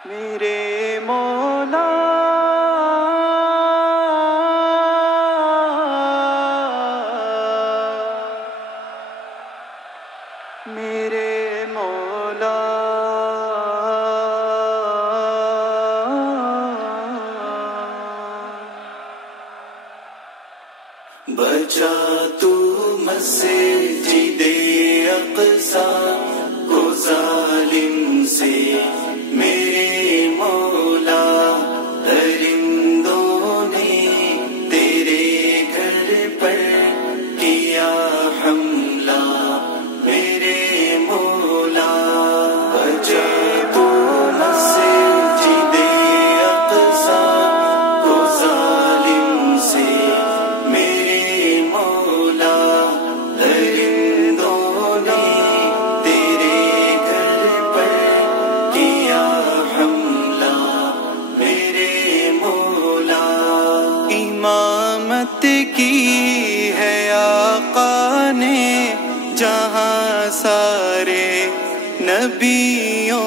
میرے مولا میرے مولا بچا تو مسجد اقصی کو ظالم سے میرے مولا درندوں نے تیرے گھر پر کیا حملہ میرے مولا بچا تو مسجد اقصی کو ظالم سے میرے مولا درندوں نے تیرے گھر پر کیا حملہ میرے مولا امامت کی ہے آقا نے جہاں سارے نبیوں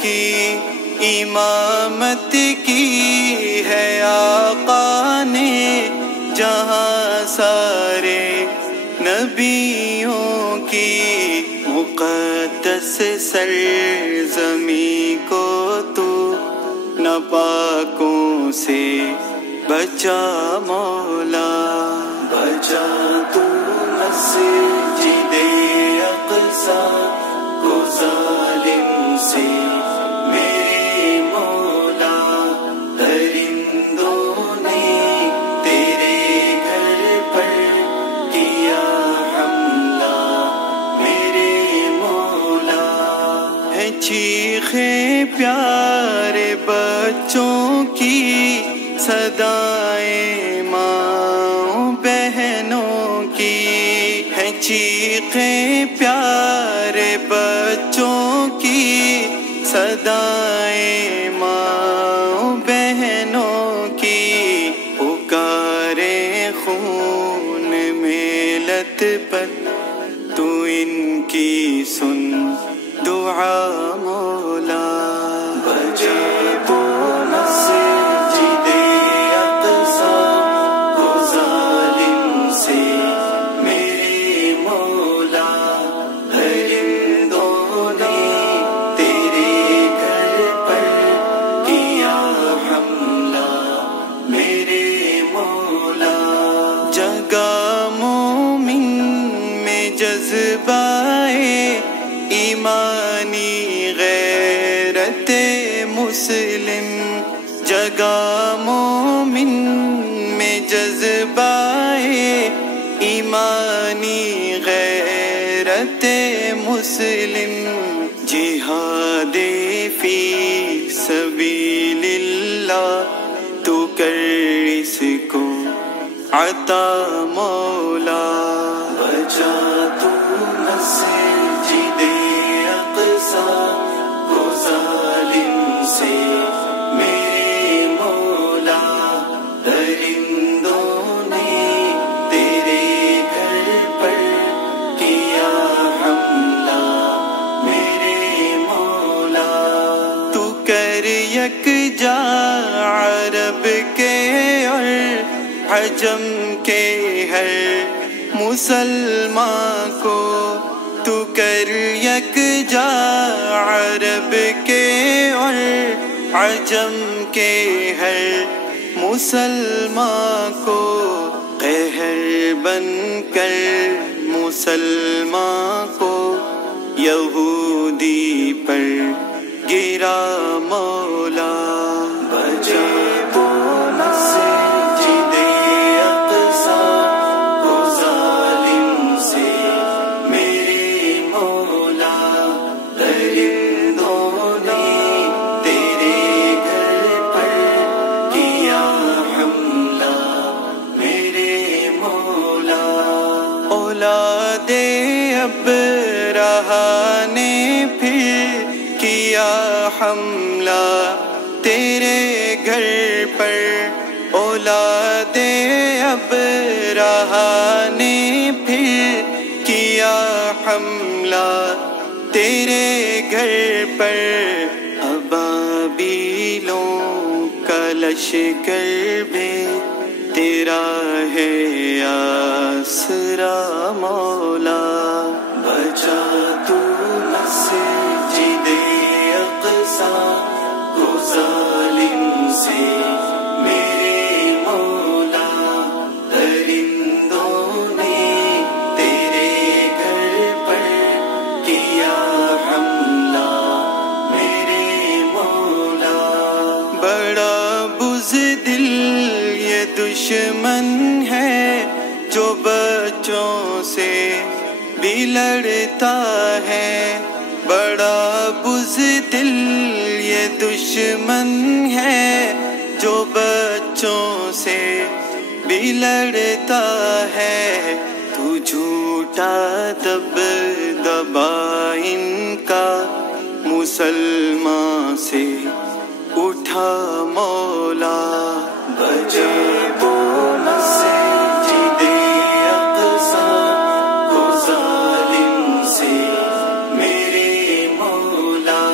کی امامت کی ہے آقا نے جہاں سارے نبیوں کی مقدس سرزمین کو تو ناپاکوں سے بچا مولا بچا تو مسجد اقصی کو ظالم سے میرے مولا درندوں نے تیرے گھر پر کیا حملہ میرے مولا ہے چیخیں پیارے بچوں کی صدائیں ماں بہنوں کی ہے چیخیں پیارے بچوں کی صدائیں ماں بہنوں کی پکاریں خون میں لت پر تو ان کی سن دعا مولا بچا تو مسجد اقصی کو ظالم سے میرے مولا درندوں نے تیرے گھر پر کیا حملہ میرے مولا جگہ مومن میں جذبہ ایمانی غیرت مسلم جگہ مومن میں جذبہ ایمانی غیرت مسلم جہاد فی سبیل اللہ تو کر اس کو عطا مولا بچا تو مسجد اقصی کو ظالم سے میرے مولا درندوں نے تیرے گھر پر کیا حملہ میرے مولا تو کر یکجا عرب کے اور عجم کے ہر مسلمان کو تو کر یکجا عرب کے اور عجم کے ہر مسلمان کو قہر بن کر مسلمان کو یہودی پر گرا مولا بچا تو مسجد اقصی کو ظالم سے میرے مولا درندوں نے تیرے گھر پر کیا حملہ میرے مولا اولاد ابرہہ نے پھر کیا حملہ تیرے گھر پر اولاد ابرہہ نے پھر کیا حملہ تیرے گھر پر ابابیل لشکر بھی تیرا ہے آسرا مولا، بچا تو مسجد اقصی کو ظالم سے میرے مولا، درندوں نے تیرے گھر پر کیا حملہ میرے مولا، بڑا بزدل یہ دشمن ہے جو بچوں سے بھی لڑتا ہے، بڑا بزدل یہ دشمن ہے جو بچوں سے بھی لڑتا ہے، تو جھوٹا دبدبا ان کا مسلمان سے اٹھا مولا، بچا تو مسجد اقصی کو ظالم سے میرے مولا،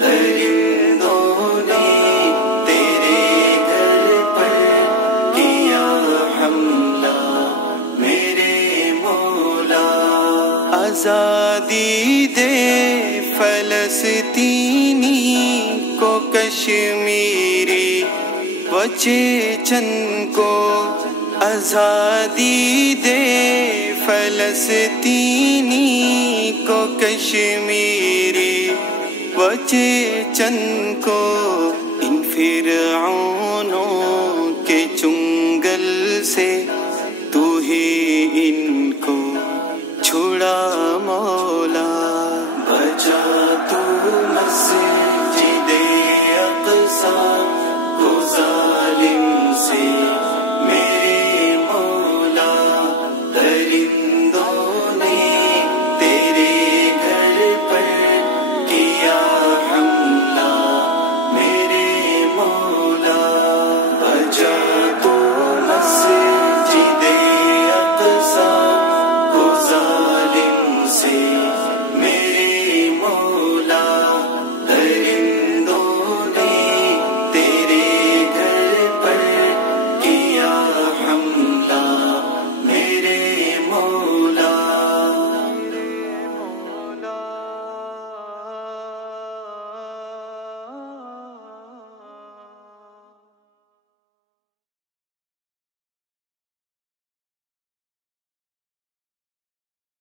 درندوں نے تیرے گھر پر کیا حملہ میرے مولا، آزادی دے فلسطینی کو کشمیری و چیچن کو، آزادی دے فلسطینی کو کشمیری و چیچن کو، ان فرعونوں کے چنگل سے